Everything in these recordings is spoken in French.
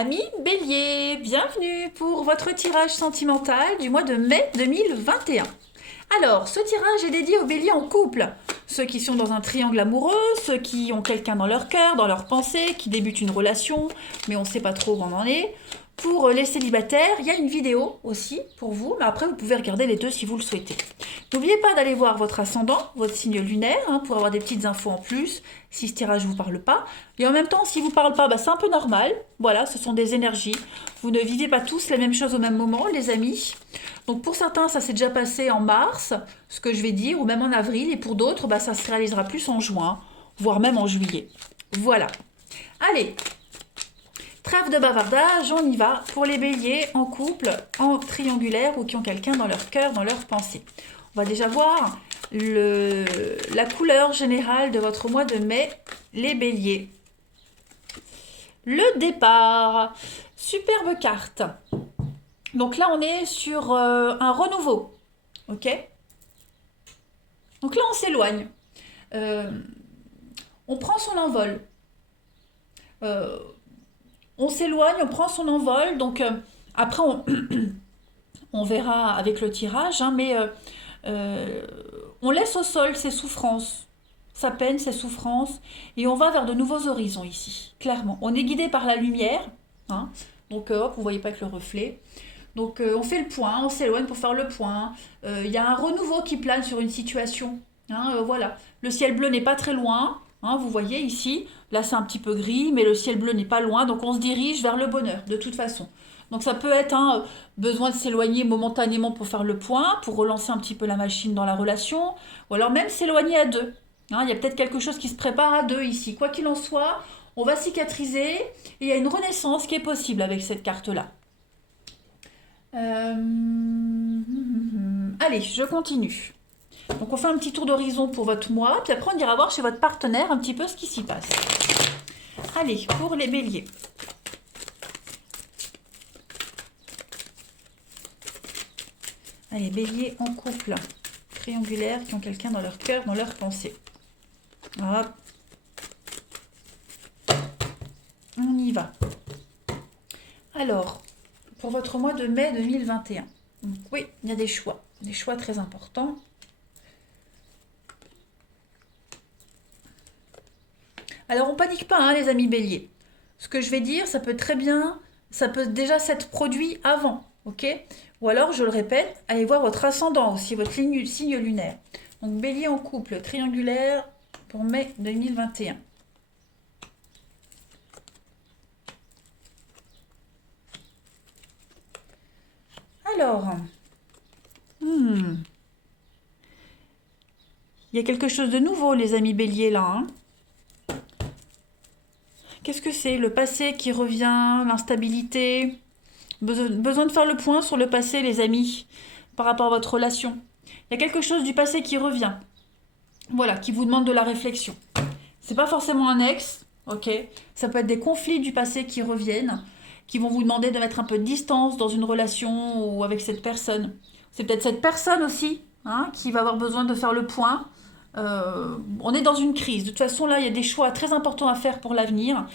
Amis Bélier, bienvenue pour votre tirage sentimental du mois de mai 2021. Alors, ce tirage est dédié aux béliers en couple. Ceux qui sont dans un triangle amoureux, ceux qui ont quelqu'un dans leur cœur, dans leur pensée, qui débutent une relation, mais on ne sait pas trop où on en est. Pour les célibataires, il y a une vidéo aussi pour vous, mais après vous pouvez regarder les deux si vous le souhaitez. N'oubliez pas d'aller voir votre ascendant, votre signe lunaire, pour avoir des petites infos en plus, si ce tirage ne vous parle pas. Et en même temps, s'il ne vous parle pas, c'est un peu normal. Voilà, ce sont des énergies. Vous ne vivez pas tous les mêmes choses au même moment, les amis. Donc pour certains, ça s'est déjà passé en mars, ce que je vais dire, ou même en avril. Et pour d'autres, ça se réalisera plus en juin, voire même en juillet. Voilà. Allez, trêve de bavardage, on y va pour les béliers en couple, en triangulaire ou qui ont quelqu'un dans leur cœur, dans leur pensée. On va déjà voir la couleur générale de votre mois de mai, les béliers. Le départ, superbe carte. Donc là, on est sur un renouveau, ok? Donc là, on s'éloigne. On prend son envol. On s'éloigne, on prend son envol. Donc après, on verra avec le tirage, mais on laisse au sol ses souffrances, sa peine, ses souffrances, et on va vers de nouveaux horizons ici, clairement. On est guidé par la lumière, donc hop, vous voyez pas que le reflet. Donc on fait le point, on s'éloigne pour faire le point. Il y a un renouveau qui plane sur une situation. Voilà. Le ciel bleu n'est pas très loin. Vous voyez ici, là c'est un petit peu gris, mais le ciel bleu n'est pas loin. Donc on se dirige vers le bonheur, de toute façon. Donc ça peut être besoin de s'éloigner momentanément pour faire le point, pour relancer un petit peu la machine dans la relation, ou alors même s'éloigner à deux. Il y a peut-être quelque chose qui se prépare à deux ici. Quoi qu'il en soit, on va cicatriser et il y a une renaissance qui est possible avec cette carte-là. Allez, je continue. Donc on fait un petit tour d'horizon pour votre mois, puis après on ira voir chez votre partenaire un petit peu ce qui s'y passe. Allez, pour les béliers. Allez, bélier en couple, triangulaire, qui ont quelqu'un dans leur cœur, dans leur pensée. Hop. On y va. Alors, pour votre mois de mai 2021. Donc, oui, il y a des choix très importants. Alors, on panique pas, les amis béliers. Ce que je vais dire, ça peut déjà s'être produit avant, ok? Ou alors, je le répète, allez voir votre ascendant aussi, votre signe lunaire. Donc, bélier en couple, triangulaire pour mai 2021. Alors, il y a quelque chose de nouveau, les amis béliers, là. Qu'est-ce que c'est? Le passé qui revient, l'instabilité. Besoin de faire le point sur le passé, les amis, par rapport à votre relation. Il y a quelque chose du passé qui revient. Voilà, qui vous demande de la réflexion. C'est pas forcément un ex, ok? Ça peut être des conflits du passé qui reviennent, qui vont vous demander de mettre un peu de distance dans une relation ou avec cette personne. C'est peut-être cette personne aussi, qui va avoir besoin de faire le point. On est dans une crise. De toute façon, là, il y a des choix très importants à faire pour l'avenir.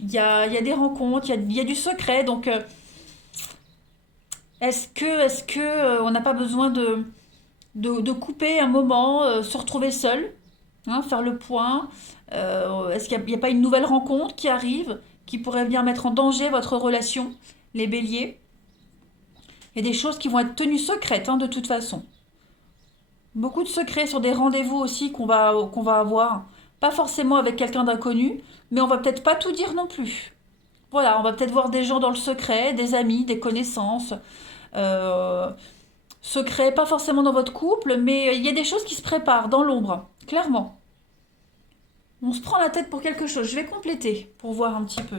Il y a des rencontres, il y a du secret. Donc, est-ce que on n'a pas besoin de couper un moment, se retrouver seul, faire le point? Est-ce qu'il n'y a pas une nouvelle rencontre qui arrive, qui pourrait bien mettre en danger votre relation, les béliers? Il y a des choses qui vont être tenues secrètes, de toute façon. Beaucoup de secrets sur des rendez-vous aussi qu'on va avoir. Pas forcément avec quelqu'un d'inconnu, mais on va peut-être pas tout dire non plus. Voilà, on va peut-être voir des gens dans le secret, des amis, des connaissances. Secret, pas forcément dans votre couple, mais il y a des choses qui se préparent dans l'ombre, clairement. On se prend la tête pour quelque chose. Je vais compléter pour voir un petit peu.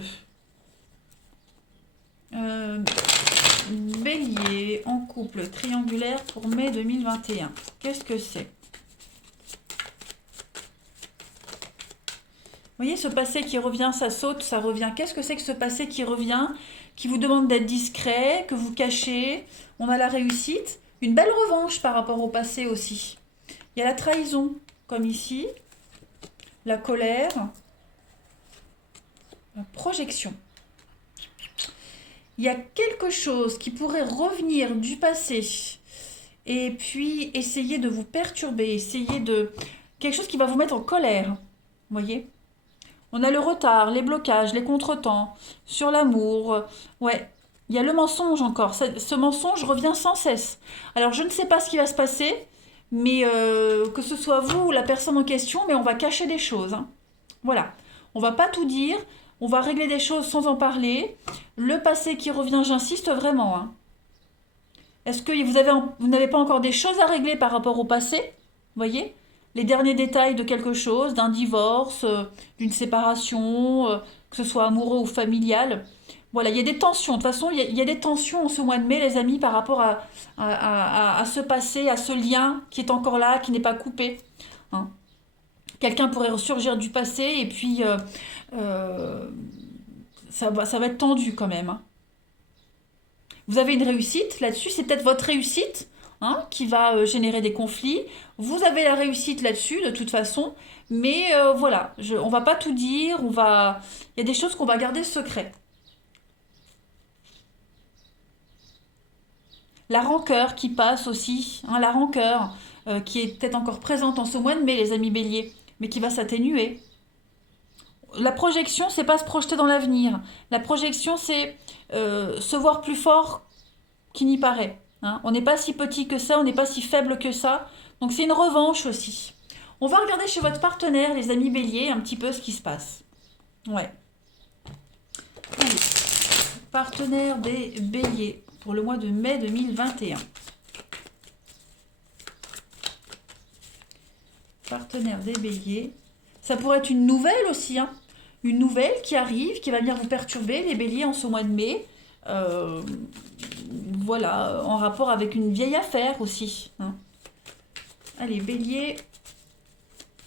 Bélier en couple triangulaire pour mai 2021. Qu'est-ce que c'est? Vous voyez ce passé qui revient, ça saute, ça revient. Qu'est-ce que c'est que ce passé qui revient, qui vous demande d'être discret, que vous cachez? On a la réussite. Une belle revanche par rapport au passé aussi. Il y a la trahison, comme ici. La colère. La projection. il y a quelque chose qui pourrait revenir du passé et puis essayer de vous perturber, essayer de... quelque chose qui va vous mettre en colère. Vous voyez? On a le retard, les blocages, les contretemps, sur l'amour. Ouais, il y a le mensonge encore. Ce mensonge revient sans cesse. Alors, je ne sais pas ce qui va se passer, mais que ce soit vous ou la personne en question, mais on va cacher des choses, hein. Voilà. On va pas tout dire. On va régler des choses sans en parler. Le passé qui revient, j'insiste vraiment, hein. Est-ce que vous n'avez pas encore des choses à régler par rapport au passé? Vous voyez? Les derniers détails de quelque chose, d'un divorce, d'une séparation, que ce soit amoureux ou familial. Voilà, il y a des tensions. De toute façon, il y a des tensions en ce mois de mai, les amis, par rapport à ce passé, à ce lien qui est encore là, qui n'est pas coupé, hein. Quelqu'un pourrait ressurgir du passé et puis euh, ça va être tendu quand même, hein. Vous avez une réussite là-dessus, c'est peut-être votre réussite, hein, qui va générer des conflits. Vous avez la réussite là-dessus de toute façon, mais voilà, on va pas tout dire, il y a des choses qu'on va garder secret. La rancœur qui passe aussi, hein, la rancœur qui est peut-être encore présente en ce mois de mai, les amis béliers, mais qui va s'atténuer. La projection, c'est pas se projeter dans l'avenir. La projection, c'est se voir plus fort qu'il n'y paraît, hein. On n'est pas si petit que ça, on n'est pas si faible que ça. Donc c'est une revanche aussi. On va regarder chez votre partenaire, les amis béliers, un petit peu ce qui se passe. Ouais. Allez. Partenaire des béliers pour le mois de mai 2021. Partenaire des béliers. Ça pourrait être une nouvelle aussi, hein. Une nouvelle qui arrive, qui va venir vous perturber, les béliers, en ce mois de mai. Euh, voilà, en rapport avec une vieille affaire aussi, hein. Allez, bélier,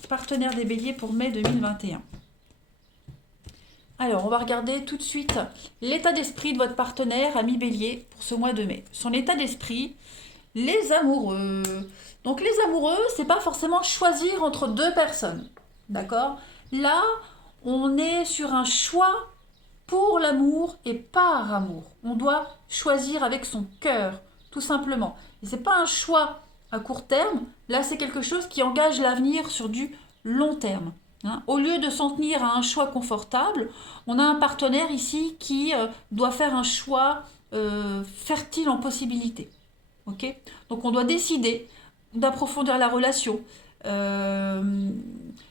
partenaire des béliers pour mai 2021. Alors, on va regarder tout de suite l'état d'esprit de votre partenaire, ami bélier, pour ce mois de mai. Son état d'esprit, les amoureux. Donc, les amoureux, c'est pas forcément choisir entre deux personnes, d'accord? Là, on est sur un choix pour l'amour et par amour. On doit choisir avec son cœur, tout simplement. Et c'est pas un choix à court terme. Là, c'est quelque chose qui engage l'avenir sur du long terme, hein. Au lieu de s'en tenir à un choix confortable, on a un partenaire ici qui doit faire un choix fertile en possibilités. Ok? Donc, on doit décider d'approfondir la relation. Euh,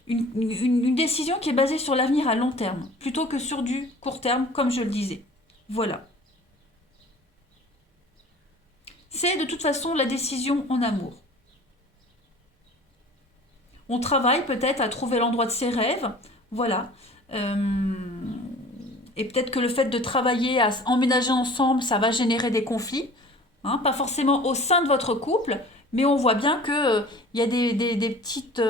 une décision qui est basée sur l'avenir à long terme, plutôt que sur du court terme, comme je le disais. Voilà. C'est de toute façon la décision en amour. On travaille peut-être à trouver l'endroit de ses rêves, voilà. Et peut-être que le fait de travailler, à emménager ensemble, ça va générer des conflits, hein, pas forcément au sein de votre couple, mais on voit bien que il y a des petites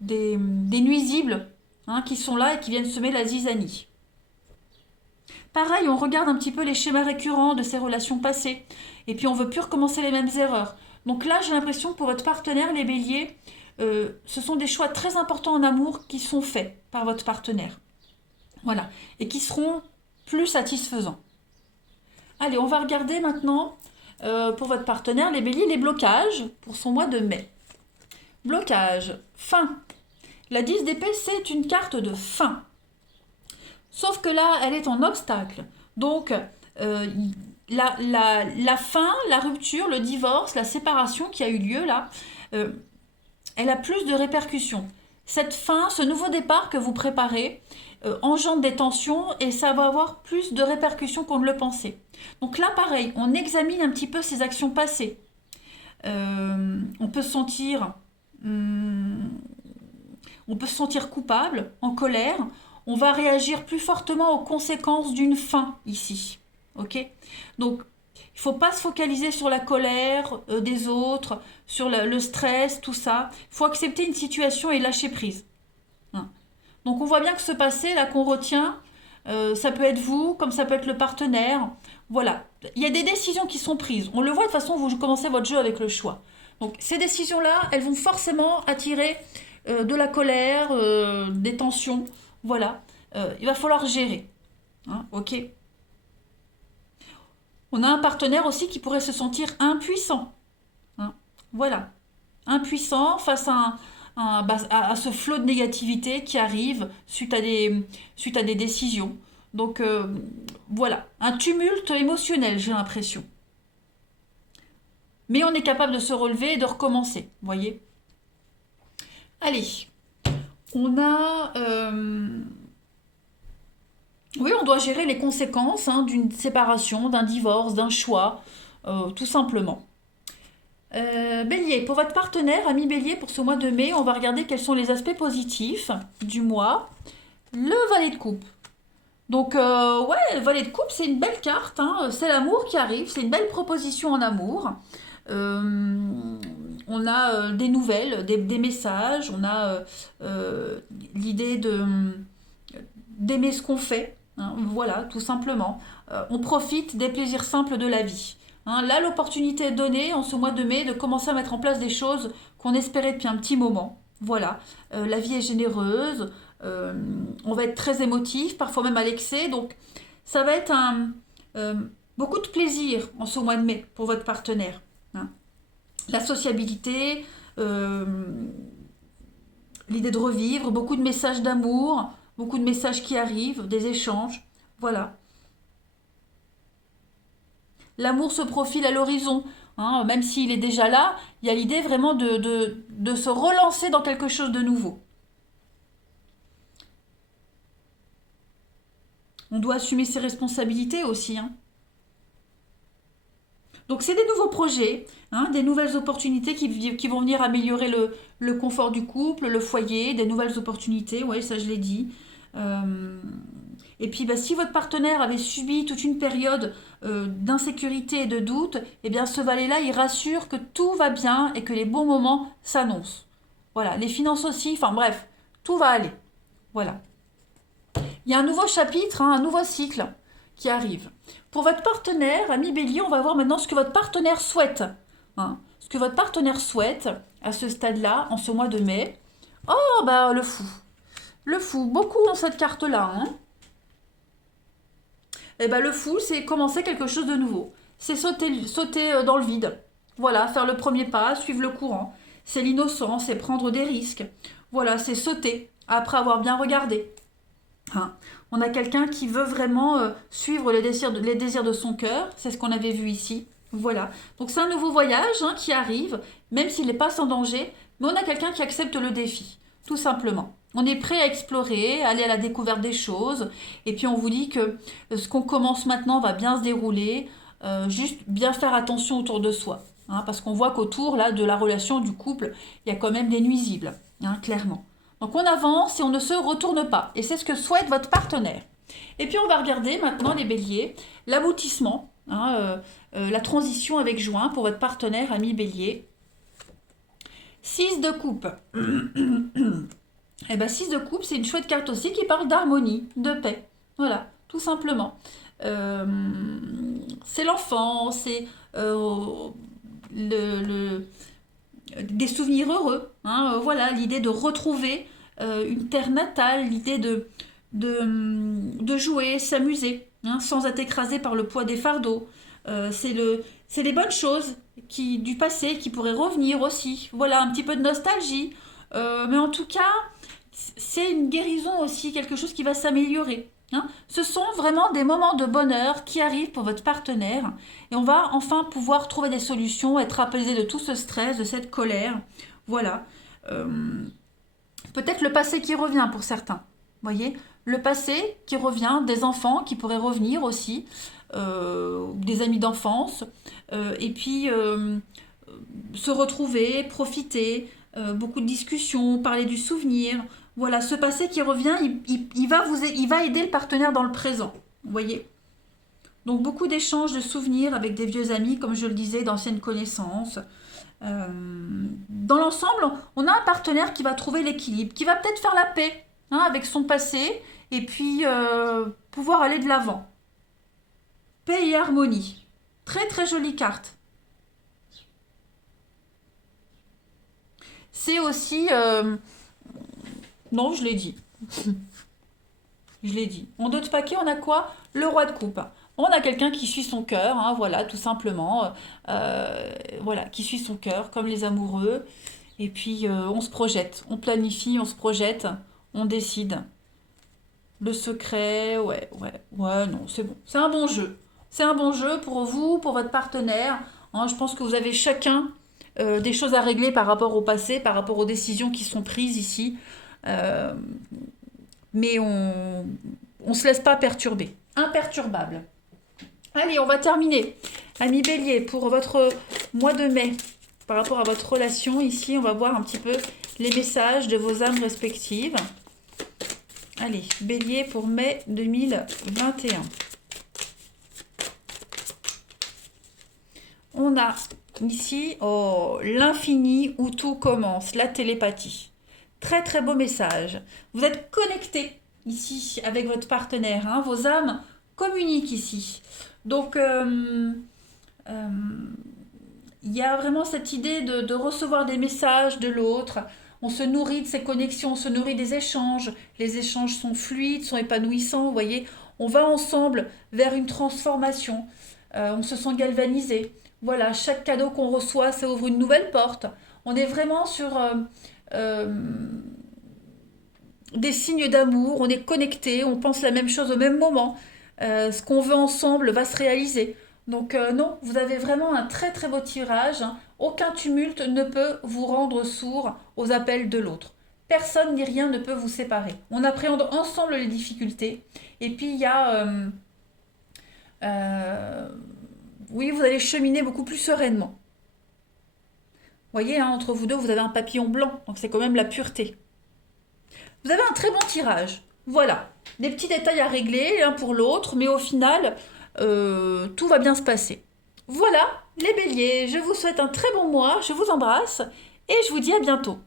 des nuisibles, hein, qui sont là et qui viennent semer la zizanie. Pareil, on regarde un petit peu les schémas récurrents de ces relations passées, et puis on veut plus recommencer les mêmes erreurs. Donc là, j'ai l'impression que pour votre partenaire, les béliers, ce sont des choix très importants en amour qui sont faits par votre partenaire. Voilà, et qui seront plus satisfaisants. Allez, on va regarder maintenant, pour votre partenaire, les béliers, les blocages pour son mois de mai. Blocage, fin. La 10 d'épée, c'est une carte de fin. Sauf que là, elle est en obstacle. Donc, la fin, la rupture, le divorce, la séparation qui a eu lieu là, elle a plus de répercussions. Cette fin, ce nouveau départ que vous préparez, engendre des tensions et ça va avoir plus de répercussions qu'on ne le pensait. Donc là, pareil, on examine un petit peu ses actions passées. On peut se sentir... on peut se sentir coupable, en colère. On va réagir plus fortement aux conséquences d'une fin ici. Ok? Donc, il ne faut pas se focaliser sur la colère des autres, sur le stress, tout ça. Il faut accepter une situation et lâcher prise, hein. Donc, on voit bien que ce passé là qu'on retient, ça peut être vous, comme ça peut être le partenaire. Voilà. Il y a des décisions qui sont prises. On le voit de toute façon, vous commencez votre jeu avec le choix. Donc, ces décisions-là, elles vont forcément attirer de la colère, des tensions. Voilà. Il va falloir gérer, hein, ok? On a un partenaire aussi qui pourrait se sentir impuissant, hein. Voilà, impuissant face à ce flot de négativité qui arrive suite à des décisions. Donc voilà, un tumulte émotionnel, j'ai l'impression. Mais on est capable de se relever et de recommencer, vous voyez. Allez, on a... oui, on doit gérer les conséquences, hein, d'une séparation, d'un divorce, d'un choix, tout simplement. Bélier, pour votre partenaire, ami Bélier, pour ce mois de mai, on va regarder quels sont les aspects positifs du mois. Le valet de coupe. Donc, ouais, le valet de coupe, c'est une belle carte, hein. C'est l'amour qui arrive, c'est une belle proposition en amour. On a des nouvelles, des messages, on a l'idée d'aimer ce qu'on fait, hein, voilà, tout simplement. On profite des plaisirs simples de la vie. Hein. Là, l'opportunité est donnée en ce mois de mai de commencer à mettre en place des choses qu'on espérait depuis un petit moment. Voilà, la vie est généreuse, on va être très émotif, parfois même à l'excès, donc ça va être beaucoup de plaisir en ce mois de mai pour votre partenaire. Hein. La sociabilité, l'idée de revivre, beaucoup de messages d'amour, beaucoup de messages qui arrivent, des échanges, voilà. L'amour se profile à l'horizon, hein, même s'il est déjà là, il y a l'idée vraiment de se relancer dans quelque chose de nouveau. On doit assumer ses responsabilités aussi, hein. Donc c'est des nouveaux projets, hein, des nouvelles opportunités qui vont venir améliorer le confort du couple, le foyer, des nouvelles opportunités, oui, ça je l'ai dit. Et puis bah, si votre partenaire avait subi toute une période d'insécurité et de doute, eh bien ce valet-là, il rassure que tout va bien et que les bons moments s'annoncent. Voilà, les finances aussi, enfin bref, tout va aller. Voilà. Il y a un nouveau chapitre, hein, un nouveau cycle qui arrive. Pour votre partenaire, ami Bélier, on va voir maintenant ce que votre partenaire souhaite. Hein. Ce que votre partenaire souhaite à ce stade-là, en ce mois de mai. Oh, bah le fou. Le fou, beaucoup dans cette carte-là. Hein. Et ben le fou, c'est commencer quelque chose de nouveau. C'est sauter dans le vide. Voilà, faire le premier pas, suivre le courant. C'est l'innocence, c'est prendre des risques. Voilà, c'est sauter après avoir bien regardé. Hein. On a quelqu'un qui veut vraiment suivre les désirs de son cœur. C'est ce qu'on avait vu ici. Voilà. Donc c'est un nouveau voyage, hein, qui arrive, même s'il n'est pas sans danger. Mais on a quelqu'un qui accepte le défi, tout simplement. On est prêt à explorer, à aller à la découverte des choses. Et puis on vous dit que ce qu'on commence maintenant va bien se dérouler. Juste bien faire attention autour de soi. Hein, parce qu'on voit qu'autour là, de la relation du couple, il y a quand même des nuisibles, hein, clairement. Donc on avance et on ne se retourne pas. Et c'est ce que souhaite votre partenaire. Et puis on va regarder maintenant les béliers, l'aboutissement, hein, la transition avec joie pour votre partenaire, ami bélier. 6 de coupe. Et bien 6 de coupe, c'est une chouette carte aussi qui parle d'harmonie, de paix. Voilà, tout simplement. C'est l'enfant, c'est des souvenirs heureux. Hein, voilà, l'idée de retrouver une terre natale, l'idée de jouer, s'amuser, hein, sans être écrasé par le poids des fardeaux. C'est les bonnes choses du passé qui pourraient revenir aussi. Voilà, un petit peu de nostalgie. Mais en tout cas, c'est une guérison aussi, quelque chose qui va s'améliorer. Hein. Ce sont vraiment des moments de bonheur qui arrivent pour votre partenaire et on va enfin pouvoir trouver des solutions, être apaisé de tout ce stress, de cette colère. Voilà. Peut-être le passé qui revient pour certains. Voyez, le passé qui revient, des enfants qui pourraient revenir aussi, des amis d'enfance, et puis se retrouver, profiter, beaucoup de discussions, parler du souvenir. Voilà, ce passé qui revient, il va aider le partenaire dans le présent. Vous voyez ? Donc beaucoup d'échanges de souvenirs avec des vieux amis, comme je le disais, d'anciennes connaissances. Dans l'ensemble, on a un partenaire qui va trouver l'équilibre, qui va peut-être faire la paix, hein, avec son passé, et puis pouvoir aller de l'avant. Paix et harmonie. Très très jolie carte. C'est aussi... Non, je l'ai dit. Je l'ai dit. En dos de paquet, on a quoi ? Le roi de coupe. On a quelqu'un qui suit son cœur, hein, voilà, tout simplement. Voilà, qui suit son cœur, comme les amoureux. Et puis, on se projette, on planifie, on se projette, on décide. Le secret, ouais, ouais, ouais, non, c'est bon. C'est un bon jeu. C'est un bon jeu pour vous, pour votre partenaire. Hein, je pense que vous avez chacun des choses à régler par rapport au passé, par rapport aux décisions qui sont prises ici. Euh, mais on se laisse pas perturber. Imperturbable. Allez, on va terminer. Ami Bélier, pour votre mois de mai, par rapport à votre relation, ici, on va voir un petit peu les messages de vos âmes respectives. Allez, Bélier pour mai 2021. On a ici l'infini où tout commence, la télépathie. Très très beau message. Vous êtes connecté ici avec votre partenaire. Hein, vos âmes communiquent ici. Donc, il y a vraiment cette idée de recevoir des messages de l'autre. On se nourrit de ces connexions, on se nourrit des échanges. Les échanges sont fluides, sont épanouissants. Vous voyez, on va ensemble vers une transformation. On se sent galvanisé. Voilà, chaque cadeau qu'on reçoit, ça ouvre une nouvelle porte. On est vraiment sur euh, des signes d'amour, on est connecté, on pense la même chose au même moment. Ce qu'on veut ensemble va se réaliser. Donc non, vous avez vraiment un très très beau tirage. Hein. Aucun tumulte ne peut vous rendre sourd aux appels de l'autre. Personne ni rien ne peut vous séparer. On appréhende ensemble les difficultés. Et puis il y a... euh, oui, vous allez cheminer beaucoup plus sereinement. Vous voyez, hein, entre vous deux, vous avez un papillon blanc. Donc c'est quand même la pureté. Vous avez un très bon tirage. Voilà. Des petits détails à régler l'un pour l'autre, mais au final, tout va bien se passer. Voilà, les béliers, je vous souhaite un très bon mois, je vous embrasse et je vous dis à bientôt.